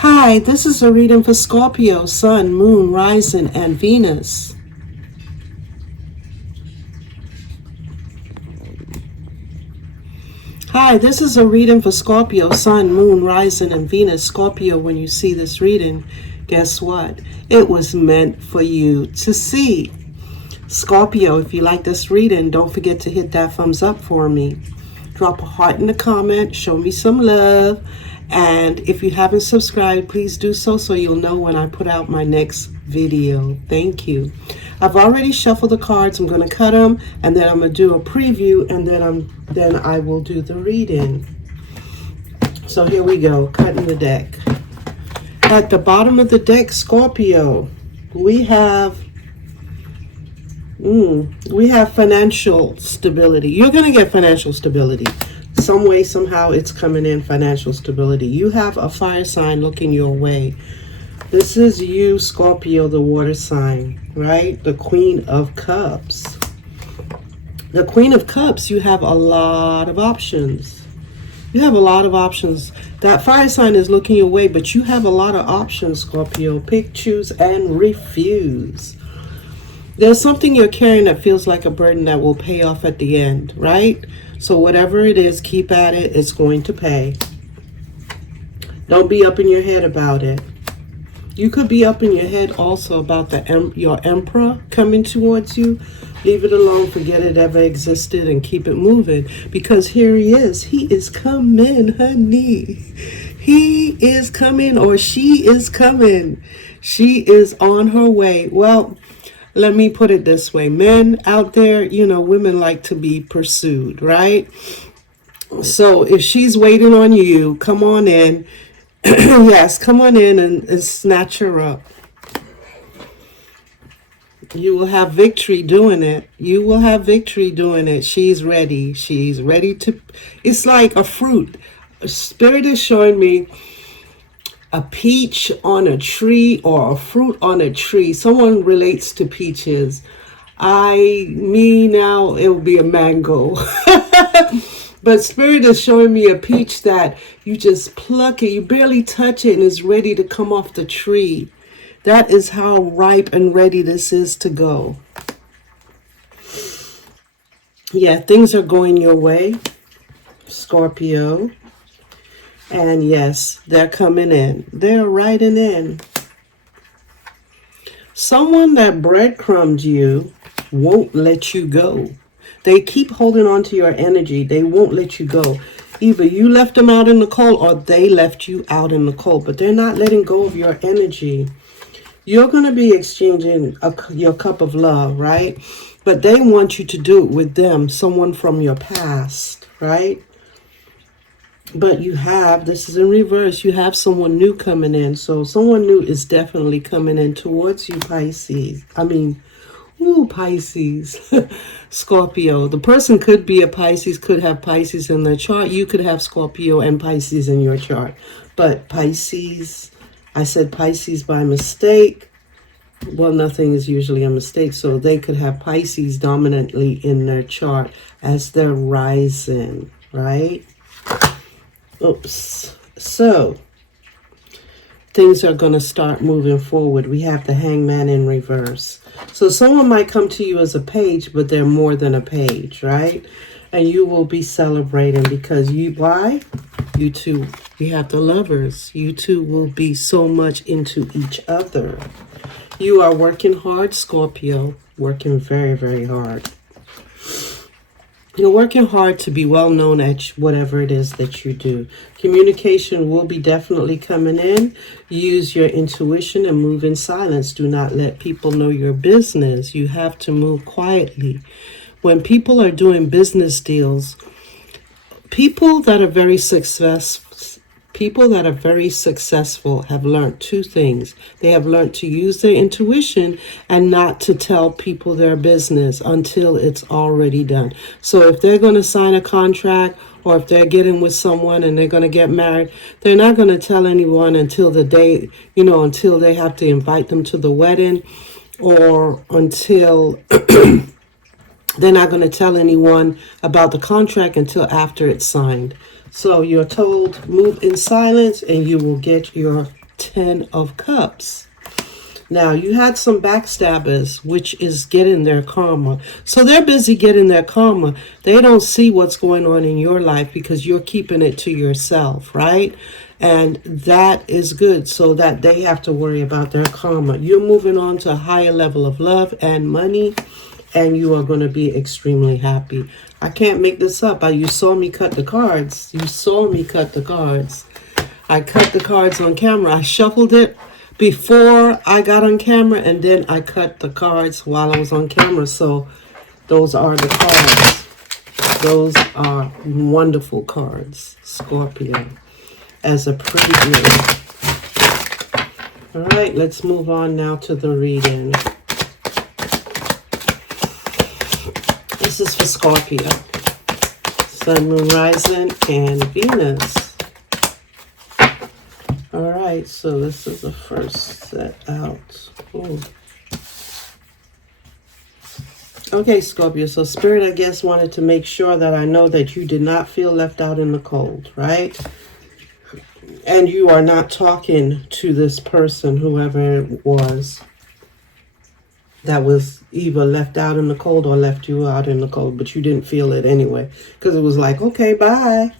Hi, this is a reading for Scorpio, Sun, Moon, Rising, and Venus. Hi, this is a reading for Scorpio, Sun, Moon, Rising, and Venus. Scorpio, when you see this reading, guess what? It was meant for you to see. Scorpio, if you like this reading, don't forget to hit that thumbs up for me. Drop a heart in the comment, show me some love. And if you haven't subscribed, please do so you'll know when I put out my next video. Thank you. I've already shuffled the cards. I'm going to cut them, and then I'm going to do a preview, and then I will do the reading. So here we go, cutting the deck. At the bottom of the deck, Scorpio, we have financial stability. You're going to get financial stability. Some way, somehow, it's coming in, financial stability. You have a fire sign looking your way. This is you, Scorpio, the water sign, right? The Queen of Cups. The Queen of Cups, you have a lot of options. You have a lot of options. That fire sign is looking your way, but you have a lot of options, Scorpio. Pick, choose, and refuse. There's something you're carrying that feels like a burden that will pay off at the end, right? So whatever it is, keep at it. It's going to pay. Don't be up in your head about it. You could be up in your head also about your emperor coming towards you. Leave it alone. Forget it ever existed and keep it moving. Because here he is. He is coming, honey. He is coming, or she is coming. She is on her way. Well, let me put it this way. Men out there, women like to be pursued, right? So if she's waiting on you, come on in. Yes, come on in and snatch her up. You will have victory doing it. You will have victory doing it. She's ready. She's ready to... It's like a fruit. Spirit is showing me a peach on a tree or a fruit on a tree. Someone relates to peaches. Now it will be a mango. But Spirit is showing me a peach that you just pluck it, you barely touch it, and it's ready to come off the tree. That is how ripe and ready this is to go. Yeah, things are going your way, Scorpio. And yes, they're coming in. They're riding in. Someone that breadcrumbed you won't let you go. They keep holding on to your energy. They won't let you go. Either you left them out in the cold or they left you out in the cold. But they're not letting go of your energy. You're going to be exchanging your cup of love, right? But they want you to do it with them, someone from your past, right? But this is in reverse, you have someone new coming in. So someone new is definitely coming in towards you, Pisces. Pisces. Scorpio. The person could be a Pisces, could have Pisces in their chart. You could have Scorpio and Pisces in your chart. But Pisces, I said Pisces by mistake. Well, nothing is usually a mistake. So they could have Pisces dominantly in their chart as their rising, right? Oops. So things are going to start moving forward. We have the Hangman in reverse. So someone might come to you as a page, but they're more than a page, right? And you will be celebrating because why? You two, we have the Lovers. You two will be so much into each other. You are working hard, Scorpio. Working very, very hard. You're working hard to be well known at whatever it is that you do. Communication will be definitely coming in. Use your intuition and move in silence. Do not let people know your business. You have to move quietly. When people are doing business deals, people that are very successful have learned two things. They have learned to use their intuition and not to tell people their business until it's already done. So if they're going to sign a contract or if they're getting with someone and they're going to get married, they're not going to tell anyone until the day, until they have to invite them to the wedding, or until they're not going to tell anyone about the contract until after it's signed. So you're told, move in silence and you will get your Ten of Cups. Now, you had some backstabbers, which is getting their karma. So they're busy getting their karma. They don't see what's going on in your life because you're keeping it to yourself, right? And that is good, so that they have to worry about their karma. You're moving on to a higher level of love and money, and you are going to be extremely happy. I can't make this up. You saw me cut the cards. You saw me cut the cards. I cut the cards on camera. I shuffled it before I got on camera, and then I cut the cards while I was on camera. So those are the cards. Those are wonderful cards, Scorpio, as a preview. All right, let's move on now to the reading. This is for Scorpio. Sun, Moon, Rising, and Venus. All right, so this is the first set out. Ooh. Okay, Scorpio, so Spirit, I guess, wanted to make sure that I know that you did not feel left out in the cold, right? And you are not talking to this person, whoever it was, that was either left out in the cold or left you out in the cold, but you didn't feel it anyway, because it was like, okay, bye.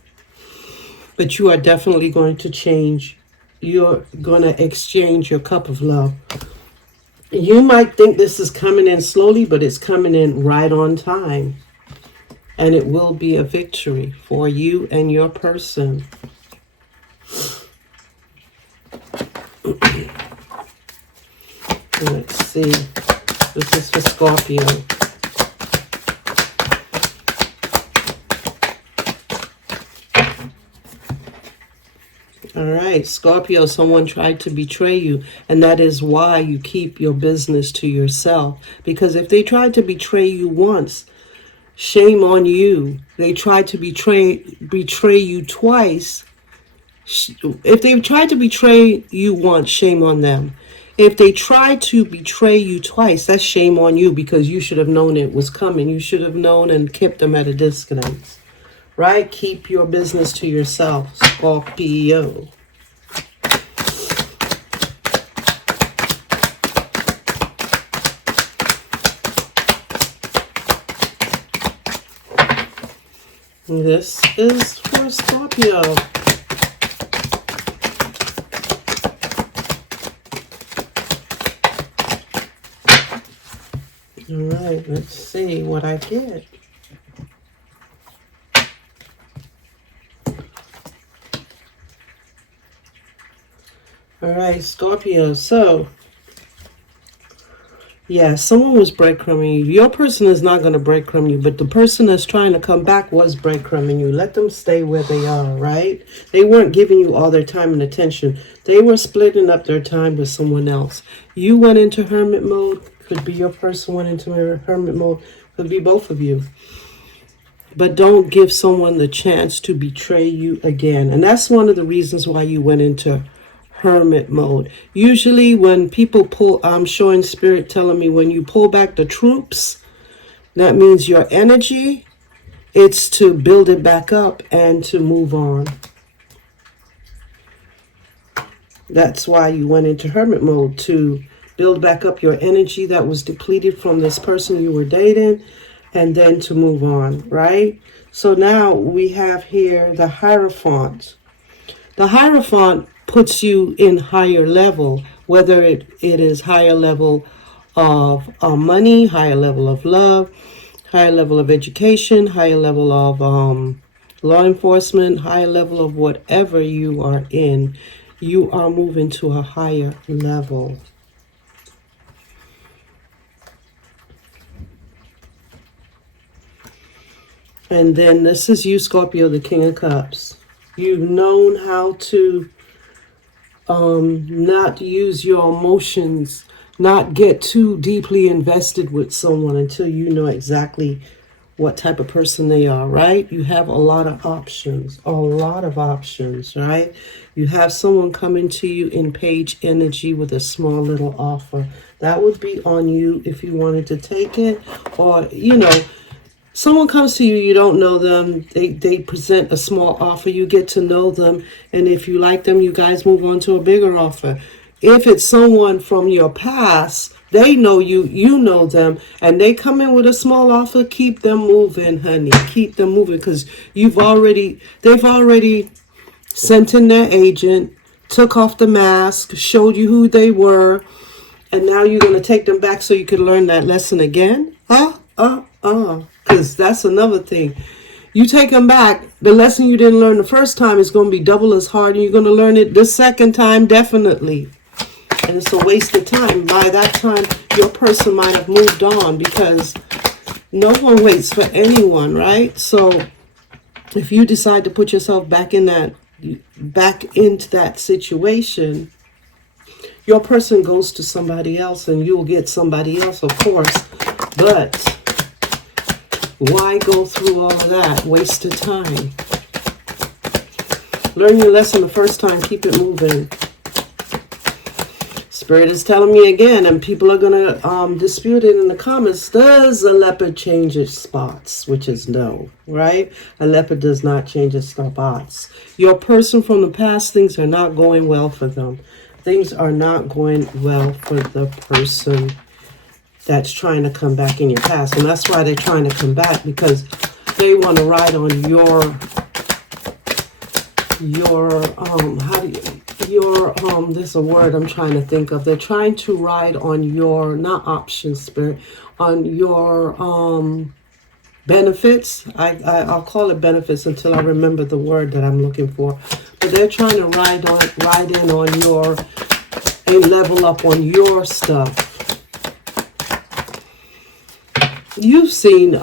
But you are definitely going to change. You're going to exchange your cup of love. You might think this is coming in slowly, but it's coming in right on time. And it will be a victory for you and your person. Let's see. This is for Scorpio. All right, Scorpio, someone tried to betray you, and that is why you keep your business to yourself. Because if they tried to betray you once, shame on you. They tried to betray you twice. If they tried to betray you once, shame on them. If they tried to betray you twice, that's shame on you, because you should have known it was coming. You should have known and kept them at a distance. Right? Keep your business to yourself, Scorpio. This is for Scorpio. All right, let's see what I get. All right, Scorpio. So, yeah, someone was breadcrumbing you. Your person is not going to breadcrumb you, but the person that's trying to come back was breadcrumbing you. Let them stay where they are, right? They weren't giving you all their time and attention. They were splitting up their time with someone else. You went into hermit mode. Could be your person went into hermit mode. Could be both of you. But don't give someone the chance to betray you again. And that's one of the reasons why you went into hermit mode. Usually when people pull, I'm showing Spirit telling me when you pull back the troops, that means your energy, it's to build it back up and to move on. That's why you went into hermit mode, to build back up your energy that was depleted from this person you were dating, and then to move on, right? So now we have here the Hierophant. The Hierophant puts you in higher level, whether it is higher level of money, higher level of love, higher level of education, higher level of law enforcement, higher level of whatever you are in. You are moving to a higher level. And then this is you, Scorpio, the King of Cups. You've known how to not use your emotions, not get too deeply invested with someone until you know exactly what type of person they are, right? You have a lot of options, right? You have someone coming to you in page energy with a small little offer. That would be on you if you wanted to take it, or, you know, Someone comes to you, you don't know them, they present a small offer, you get to know them, and if you like them, you guys move on to a bigger offer. If it's someone from your past, they know you, you know them, and they come in with a small offer, keep them moving, honey. Keep them moving, because they've already sent in their agent, took off the mask, showed you who they were, and now you're going to take them back so you can learn that lesson again? Because that's another thing. You take them back, the lesson you didn't learn the first time is going to be double as hard, and you're going to learn it the second time, definitely. And it's a waste of time. By that time, your person might have moved on, because no one waits for anyone, right? So if you decide to put yourself back into that situation, your person goes to somebody else, and you'll get somebody else, of course. But why go through all of that? Waste of time. Learn your lesson the first time. Keep it moving. Spirit is telling me again, and people are going to dispute it in the comments. Does a leopard change its spots? Which is no, right? A leopard does not change its spots. Your person from the past, things are not going well for them. Things are not going well for the person that's trying to come back in your past. And that's why they're trying to come back, because they want to ride on there's a word I'm trying to think of. They're trying to ride on your, not options, Spirit, on your benefits. I'll call it benefits until I remember the word that I'm looking for. But they're trying to ride in on your, and level up on your stuff. You've seen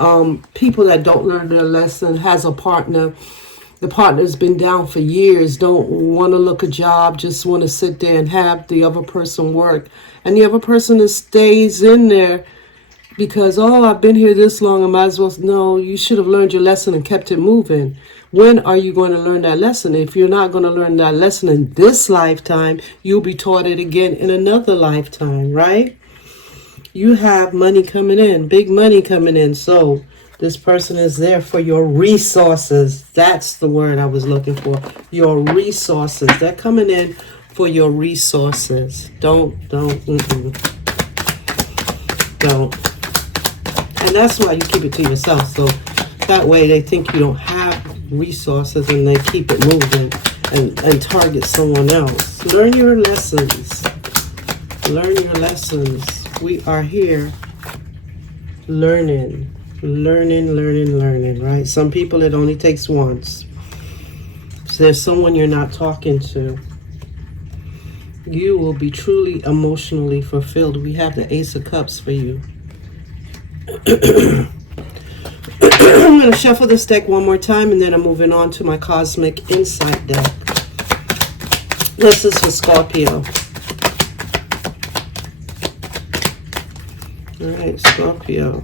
people that don't learn their lesson, has a partner. The partner's been down for years, don't want to look a job, just want to sit there and have the other person work. And the other person stays in there because, oh, I've been here this long, I might as well. No, you should have learned your lesson and kept it moving. When are you going to learn that lesson? If you're not going to learn that lesson in this lifetime, you'll be taught it again in another lifetime, right? You have money coming in, big money coming in. So this person is there for your resources. That's the word I was looking for. Your resources. They're coming in for your resources. Don't. And that's why you keep it to yourself. So that way they think you don't have resources, and they keep it moving and target someone else. Learn your lessons. Learn your lessons. We are here learning, right? Some people it only takes once. So there's someone you're not talking to. You will be truly emotionally fulfilled. We have the Ace of Cups for you. I'm going to shuffle this deck one more time, and then I'm moving on to my Cosmic Insight deck. This is for Scorpio. All right, Scorpio.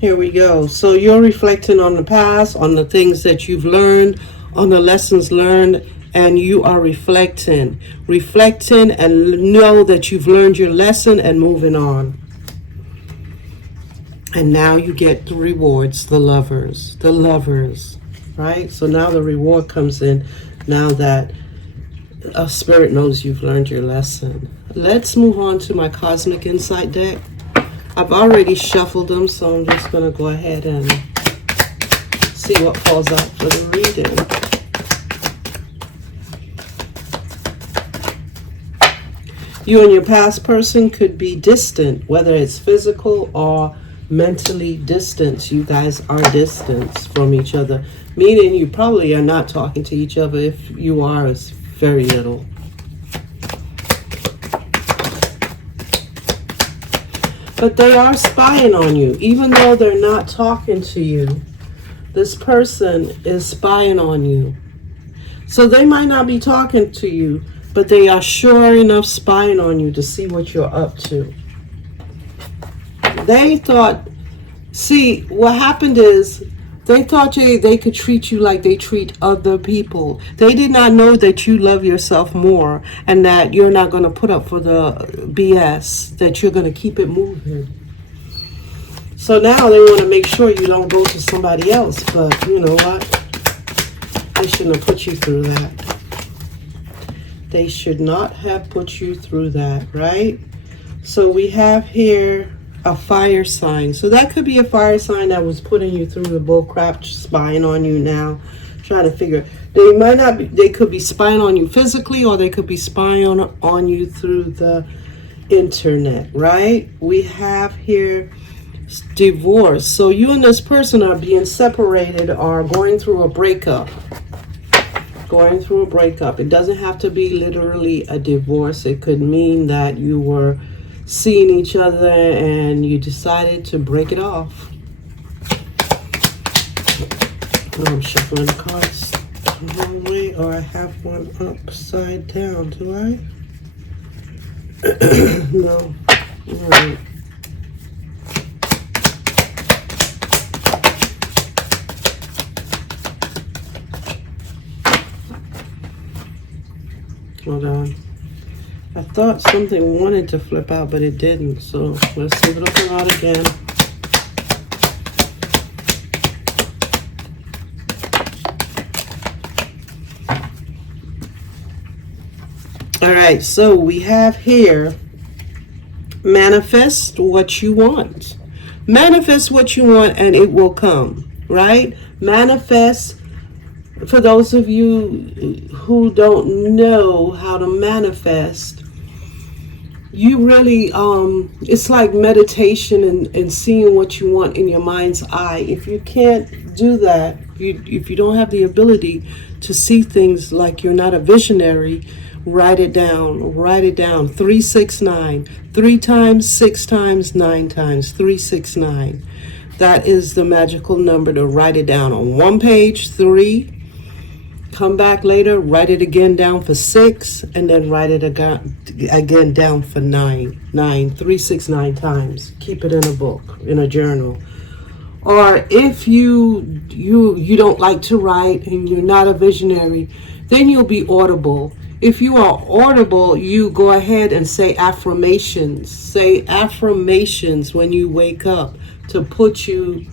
Here we go. So you're reflecting on the past, on the things that you've learned, on the lessons learned, and you are reflecting and know that you've learned your lesson and moving on. And now you get the rewards, the lovers, right? So now the reward comes in now that a spirit knows you've learned your lesson. Let's move on to my Cosmic Insight deck. I've already shuffled them, so I'm just going to go ahead and see what falls out for the reading. You and your past person could be distant, whether it's physical or mentally distant. You guys are distant from each other, meaning you probably are not talking to each other. If you are, it's very little. But they are spying on you. Even though they're not talking to you, this person is spying on you. So they might not be talking to you, but they are sure enough spying on you to see what you're up to. They thought, see, what happened is they thought they could treat you like they treat other people. They did not know that you love yourself more, and that you're not going to put up for the BS, that you're going to keep it moving. So now they want to make sure you don't go to somebody else. But you know what? They shouldn't have put you through that. They should not have put you through that, right? So we have here a fire sign. So that could be a fire sign that was putting you through the bull crap, spying on you now, trying to figure. They might not be, they could be spying on you physically, or they could be spying on you through the internet, right? We have here divorce. So you and this person are being separated or going through a breakup. Going through a breakup. It doesn't have to be literally a divorce. It could mean that you were seeing each other and you decided to break it off. I'm shuffling the cards the wrong way, or I have one upside down. Do I? No. All right. Hold on. I thought something wanted to flip out, but it didn't. So let's see if it'll come out again. All right, so we have here, manifest what you want. Manifest what you want and it will come, right? Manifest. For those of you who don't know how to manifest, you really, it's like meditation and seeing what you want in your mind's eye. If you can't do that, if you don't have the ability to see things, like you're not a visionary, write it down. Write it down. 369. 3 times, 6 times, 9 times. 369. That is the magical number to write it down on one page. 3. Come back later, write it again down for 6, and then write it again down for 9. 369 times. Keep it in a book, in a journal. Or if you don't like to write and you're not a visionary, then you'll be audible. If you are audible, you go ahead and say affirmations. Say affirmations when you wake up to put you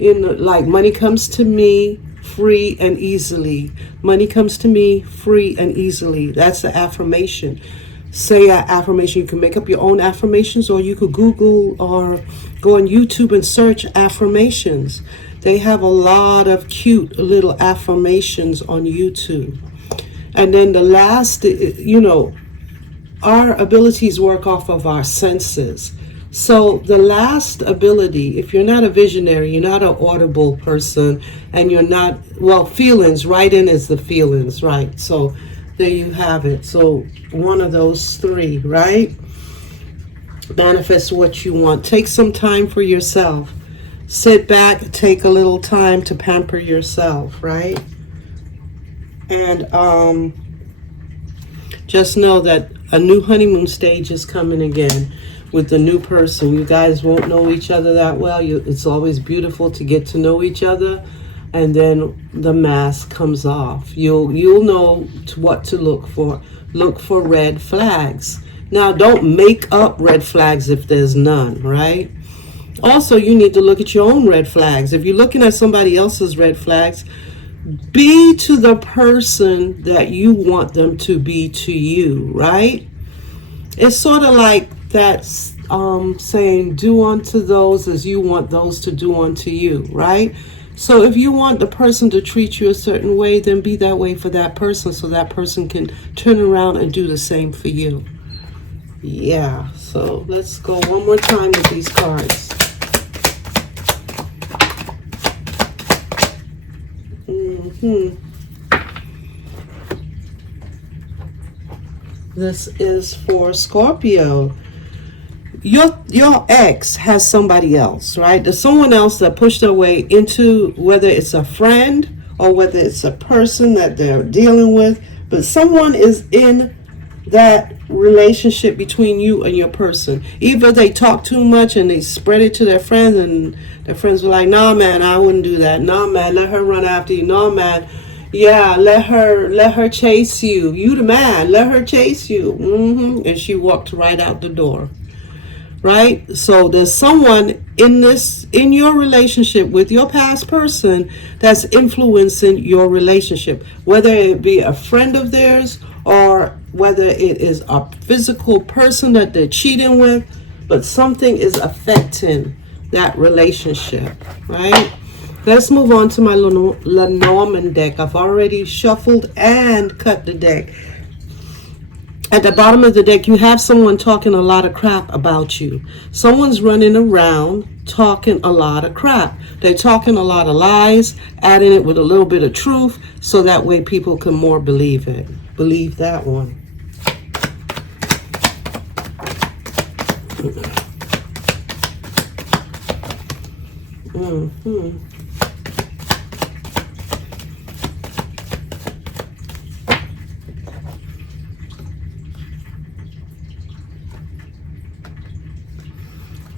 in, like, money comes to me free and easily. Money comes to me free and easily. That's the affirmation. Say an affirmation. You can make up your own affirmations, or you could Google or go on YouTube and search affirmations. They have a lot of cute little affirmations on YouTube. And then the last, our abilities work off of our senses. So the last ability, if you're not a visionary, you're not an audible person, and you're not, feelings, writing is the feelings, right? So there you have it. So one of those 3, right? Manifest what you want. Take some time for yourself. Sit back, take a little time to pamper yourself, right? And just know that a new honeymoon stage is coming again. With the new person, you guys won't know each other that well. It's always beautiful to get to know each other, and then the mask comes off. You'll know what to look for. Look for red flags. Now, don't make up red flags if there's none, right? Also, you need to look at your own red flags. If you're looking at somebody else's red flags, be to the person that you want them to be to you, right? It's sort of like that's saying, do unto those as you want those to do unto you, right? So if you want the person to treat you a certain way, then be that way for that person, so that person can turn around and do the same for you. Yeah, so let's go one more time with these cards. This is for Scorpio. Your ex has somebody else, right? There's someone else that pushed their way into, whether it's a friend or whether it's a person that they're dealing with, but someone is in that relationship between you and your person. Either they talk too much and they spread it to their friends, and their friends were like, nah man, I wouldn't do that. Nah man, let her run after you. Nah man, yeah, let her chase you. You the man, let her chase you. And she walked right out the door. right? So there's someone in your relationship with your past person that's influencing your relationship, whether it be a friend of theirs or whether it is a physical person that they're cheating with, but something is affecting that relationship, right? Let's move on to my Lenormand deck. I've already shuffled and cut the deck. At the bottom of the deck, you have someone talking a lot of crap about you. Someone's running around talking a lot of crap. They're talking a lot of lies, adding it with a little bit of truth, so that way people can more believe it. Believe that one.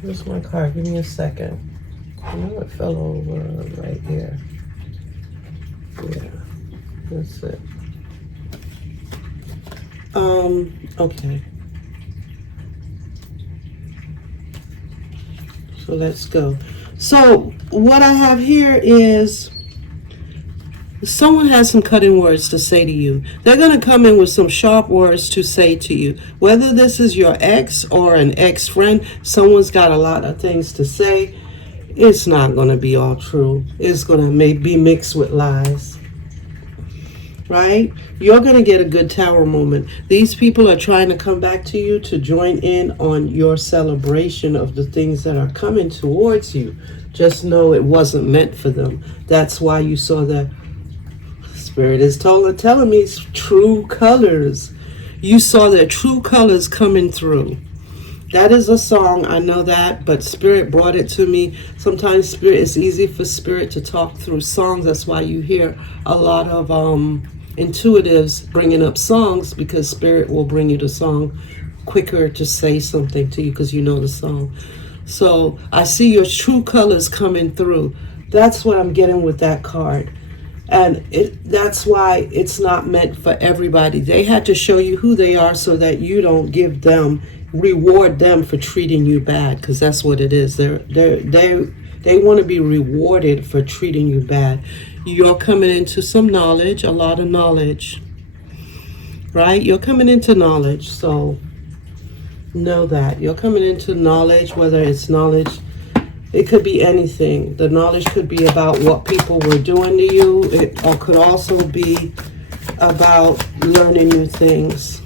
Here's my card. Give me a second. I know it fell over right here. Yeah, that's it. Okay. So let's go. So what I have here is someone has some cutting words to say to you. They're going to come in with some sharp words to say to you. Whether this is your ex or an ex-friend, someone's got a lot of things to say. It's not going to be all true. It's going to be mixed with lies. Right? You're going to get a good tower moment. These people are trying to come back to you to join in on your celebration of the things that are coming towards you. Just know it wasn't meant for them. That's why you saw the Spirit is telling me true colors. You saw their true colors coming through. That is a song, I know that, but Spirit brought it to me. Sometimes Spirit, it's easy for Spirit to talk through songs. That's why you hear a lot of intuitives bringing up songs, because Spirit will bring you the song quicker to say something to you because you know the song. So I see your true colors coming through. That's what I'm getting with that card. And that's why it's not meant for everybody. They had to show you who they are so that you don't reward them for treating you bad, because that's what it is. They want to be rewarded for treating you bad. You're coming into some knowledge, a lot of knowledge, right? You're coming into knowledge, so know that. You're coming into knowledge, whether it's knowledge, it could be anything. The knowledge could be about what people were doing to you. It could also be about learning new things.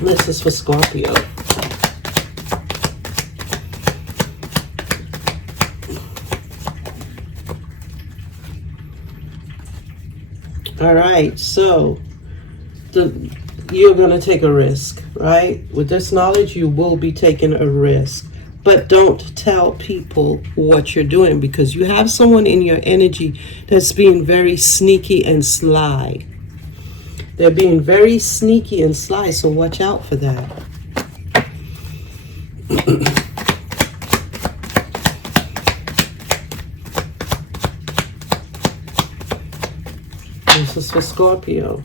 This is for Scorpio. All right, so you're going to take a risk, right? With this knowledge, you will be taking a risk. But don't tell people what you're doing, because you have someone in your energy that's being very sneaky and sly. They're being very sneaky and sly, so watch out for that. This is for Scorpio.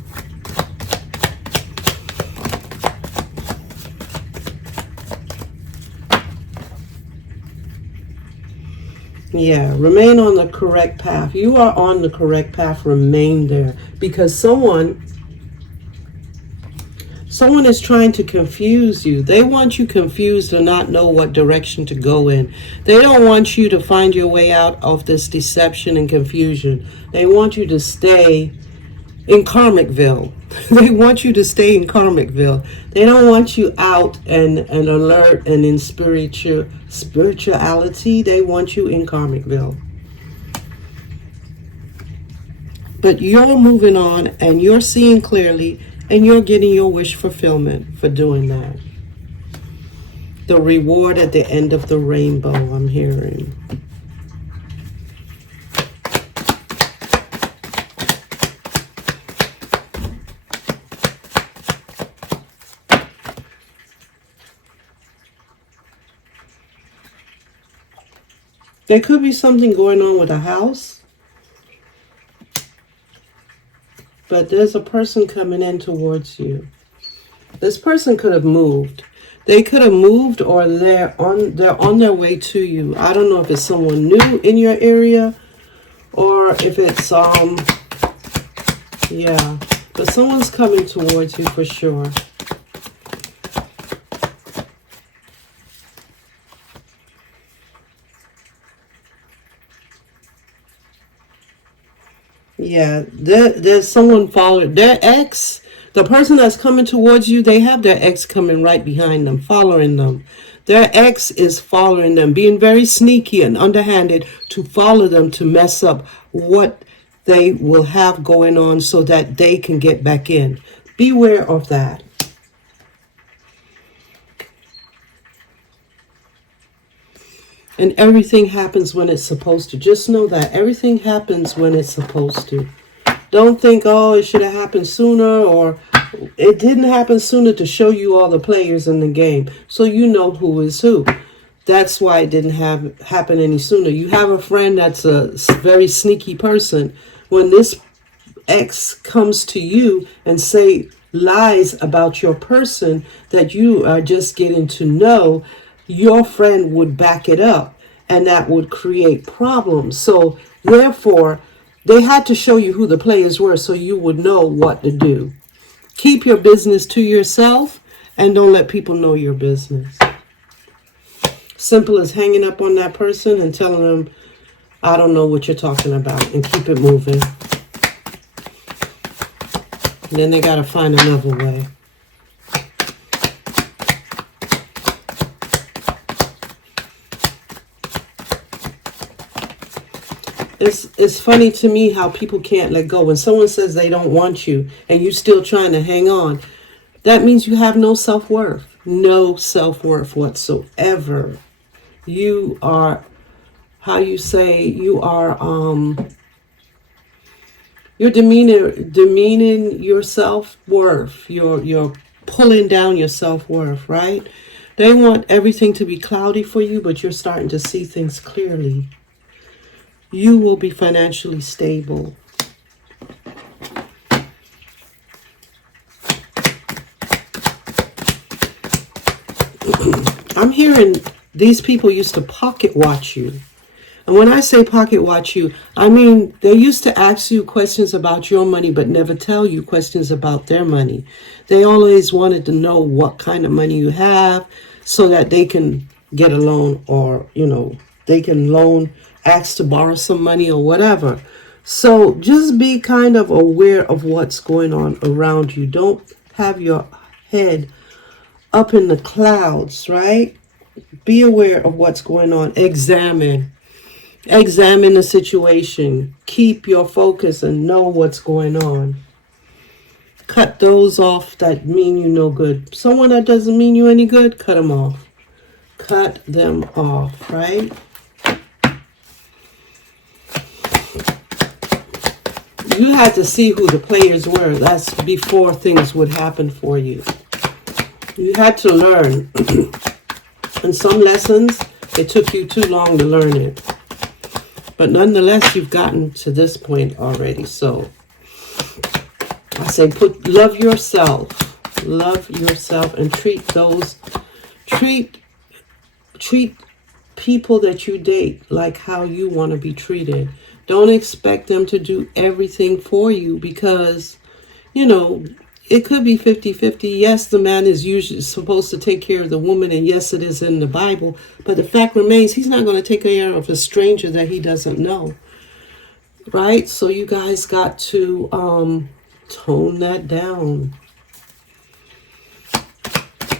Yeah, remain on the correct path. You are on the correct path. Remain there, because someone is trying to confuse you. They want you confused and not know what direction to go in. They don't want you to find your way out of this deception and confusion. They want you to stay in Karmicville. They want you to stay in Karmicville. They don't want you out and alert and in spirituality. They want you in Karmicville. But you're moving on and you're seeing clearly and you're getting your wish fulfillment for doing that. The reward at the end of the rainbow, I'm hearing. There could be something going on with a house, but there's a person coming in towards you. This person could have moved. They could have moved, or they're on their way to you. I don't know if it's someone new in your area, or if it's yeah, but someone's coming towards you for sure. Yeah, there's someone following their ex. The person that's coming towards you, they have their ex coming right behind them, following them. Their ex is following them, being very sneaky and underhanded to follow them to mess up what they will have going on so that they can get back in. Beware of that. And everything happens when it's supposed to. Just know that everything happens when it's supposed to. Don't think, oh, it should have happened sooner, or it didn't happen sooner, to show you all the players in the game so you know who is who. That's why it didn't happen any sooner. You have a friend that's a very sneaky person. When this ex comes to you and say lies about your person that you are just getting to know, your friend would back it up, and that would create problems. So therefore, they had to show you who the players were so you would know what to do. Keep your business to yourself and don't let people know your business. Simple as hanging up on that person and telling them, I don't know what you're talking about, and keep it moving. And then they got to find another way. It's funny to me how people can't let go. When someone says they don't want you and you're still trying to hang on, that means you have no self-worth. No self-worth whatsoever. You are, how you say, you are, you're demeaning your self-worth. You're pulling down your self-worth, right? They want everything to be cloudy for you, but you're starting to see things clearly. You will be financially stable. I'm hearing these people used to pocket watch you. And when I say pocket watch you, I mean they used to ask you questions about your money but never tell you questions about their money. They always wanted to know what kind of money you have so that they can get a loan, or, they can ask to borrow some money or whatever. So just be kind of aware of what's going on around you. Don't have your head up in the clouds, right? Be aware of what's going on. Examine the situation. Keep your focus and know what's going on. Cut those off that mean you no good. Someone that doesn't mean you any good, cut them off. Cut them off, right? You had to see who the players were. That's before things would happen for you. You had to learn. And some lessons, it took you too long to learn it. But nonetheless, you've gotten to this point already. So I say love yourself. Love yourself and treat people that you date like how you want to be treated. Don't expect them to do everything for you, because, it could be 50-50. Yes, the man is usually supposed to take care of the woman, and yes, it is in the Bible. But the fact remains, he's not going to take care of a stranger that he doesn't know. Right? So you guys got to tone that down.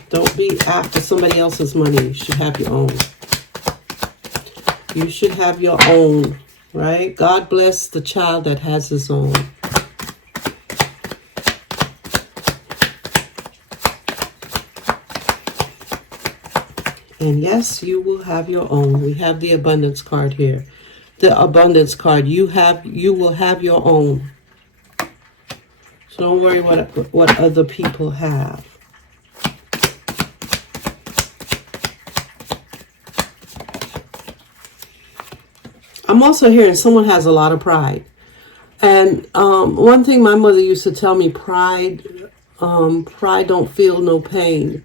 Don't be after somebody else's money. You should have your own. You should have your own. Right? God bless the child that has his own. And yes, you will have your own. We have the abundance card here. The abundance card. You will have your own. So don't worry what other people have. I'm also hearing someone has a lot of pride. And one thing my mother used to tell me, pride Pride don't feel no pain,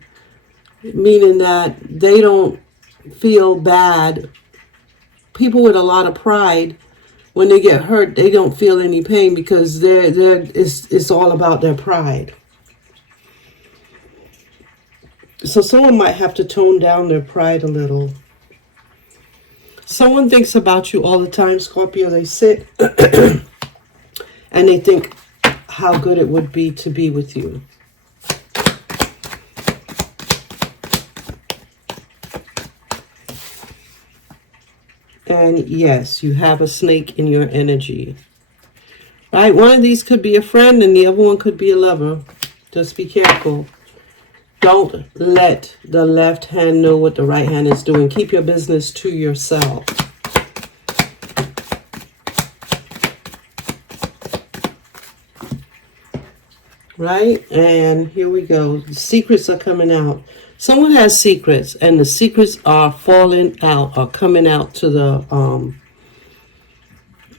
meaning that they don't feel bad. People with a lot of pride, when they get hurt, they don't feel any pain because it's all about their pride. So someone might have to tone down their pride a little. Someone thinks about you all the time, Scorpio. They sit and they think how good it would be to be with you. And yes, you have a snake in your energy. Right? One of these could be a friend and the other one could be a lover. Just be careful. Don't let the left hand know what the right hand is doing. Keep your business to yourself. Right? And here we go. The secrets are coming out. Someone has secrets, and the secrets are falling out, are coming out to the,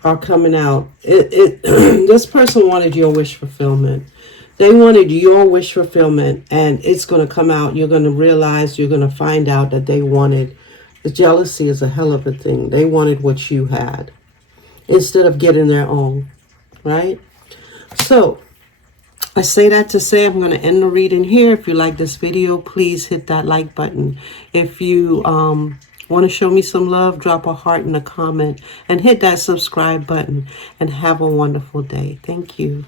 are coming out. This person wanted your wish fulfillment. They wanted your wish fulfillment, and it's going to come out. You're going to realize, you're going to find out that they wanted, the jealousy is a hell of a thing. They wanted what you had instead of getting their own, right? So I say that to say I'm going to end the reading here. If you like this video, please hit that like button. If you want to show me some love, drop a heart in a comment and hit that subscribe button, and have a wonderful day. Thank you.